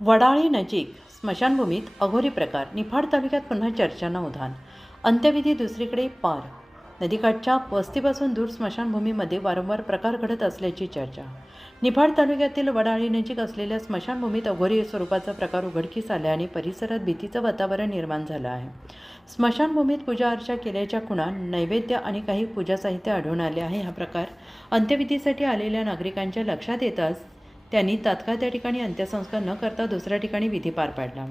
वडाळी नजीक स्मशानभूमीत अघोरी प्रकार. निफाड तालुक्यात पुन्हा चर्चांना उधाण. अंत्यविधी दुसरीकडे पार. नदीकाठच्या वस्तीपासून दूर स्मशानभूमीमध्ये वारंवार प्रकार घडत असल्याची चर्चा. निफाड तालुक्यातील वडाळी नजीक असलेल्या स्मशानभूमीत अघोरी स्वरूपाचा प्रकार उघडकीस आल्याने परिसरात भीतीचं वातावरण निर्माण झालं आहे. स्मशानभूमीत पूजा अर्चा केल्याच्या खुणा, नैवेद्य आणि काही पूजा साहित्य आढळून आले आहे. हा प्रकार अंत्यविधीसाठी आलेल्या नागरिकांच्या लक्षात येताच त्यांनी तात्काळ त्या ठिकाणी अंत्यसंस्कार न करता दुसऱ्या ठिकाणी विधी पार पाडला.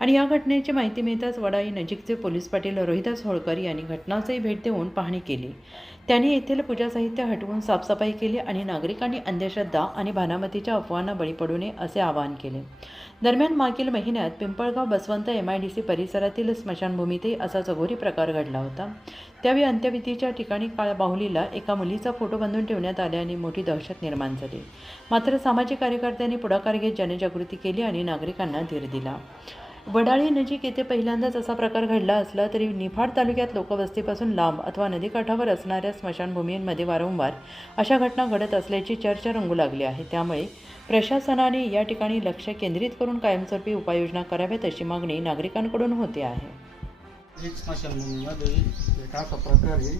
आणि या घटनेची माहिती मिळताच वडाळी नजीकचे पोलीस पाटील रोहिदास होळकर यांनी घटनास्थळी भेट देऊन पाहणी केली. त्यांनी येथील पूजा साहित्य हटवून साफसफाई केली आणि नागरिकांनी अंधश्रद्धा आणि भानामतीच्या अफवांना बळी पडू नये असे आवाहन केले. दरम्यान मागील महिन्यात पिंपळगाव बसवंत MIDC परिसरातील स्मशानभूमीतही असाच अघोरी प्रकार घडला होता. त्यावेळी अंत्यविधीच्या ठिकाणी बाहुलीला एका मुलीचा फोटो बांधून ठेवण्यात आल्याने मोठी दहशत निर्माण झाली. मात्र सामाजिक कार्यकर्त्यांनी पुढाकार घेत जनजागृती केली आणि नागरिकांना धीर दिला. वडाळी नजीक येथे पहिल्यांदाच असा प्रकार घडला असला तरी निफाड तालुक्यात लोकवस्तीपासून लांब अथवा नदीकाठावर असणाऱ्या स्मशानभूमींमध्ये वारंवार अशा घटना घडत असल्याची चर्चा रंगू लागली आहे. त्यामुळे प्रशासनाने या ठिकाणी लक्ष केंद्रित करून कायमस्वरूपी उपाययोजना कराव्यात अशी मागणी नागरिकांकडून होते आहे. स्मशानभूमीमध्ये एक असा प्रकार आहे,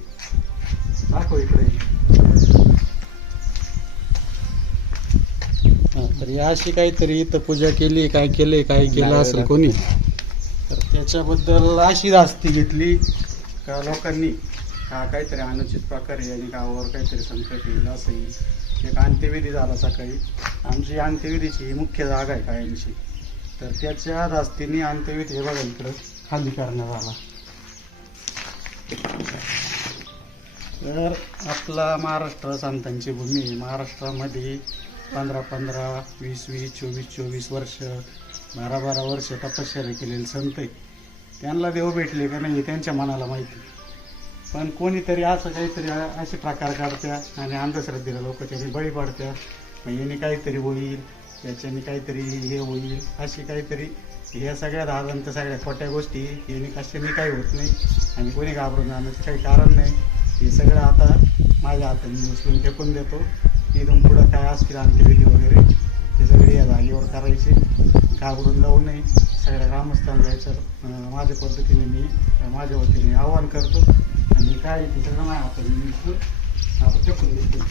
दाखव इकडे. तर अशी काहीतरी इथं पूजा केली, काय केले, काय केलं असेल कोणी, तर त्याच्याबद्दल अशी धास्ती घेतली का लोकांनी हा काहीतरी अनुचित प्रकार आहे आणि गावावर काहीतरी संकट येईल असं. एक अंत्यविधी झाला सकाळी. आमची अंत्यविधीची ही मुख्य जागा आहे कायमची, तर त्याच्या धास्तीने अंत्यविधी हे बघा इकडं खाली करण्यात आला. तर आपला महाराष्ट्र संतांची भूमी, महाराष्ट्रामध्ये 15-15, 20-20, 24-24 वर्ष, 12-12 वर्ष तपश्चर्या केलेले संत आहे. त्यांना देव भेटले का नाही त्यांच्या मनाला माहिती. पण कोणीतरी असं काहीतरी असे प्रकार करत्या आणि अंधश्रद्धेला लोक त्यांनी बळी पडत्या. याने काहीतरी होईल, याच्याने काहीतरी हे होईल, अशी काहीतरी ह्या सगळ्या दादांच्या सगळ्या खोट्या गोष्टी याने कशाने काही होत नाही आणि कोणी घाबरून जाण्याचं काही कारण नाही. हे सगळं आता माझ्या हाताने उचलून फेकून देतो. इथून पुढं काय असतील अंत्यविधी वगैरे ते सगळे या जागेवर करायचे, घाबरून जाऊ नये. सगळ्या ग्रामस्थांना याच्यावर माझ्या पद्धतीने मी माझ्या वतीने आवाहन करतो आणि काय ते सगळं माझ्या हाताने उचलून आपण फेकून देतो.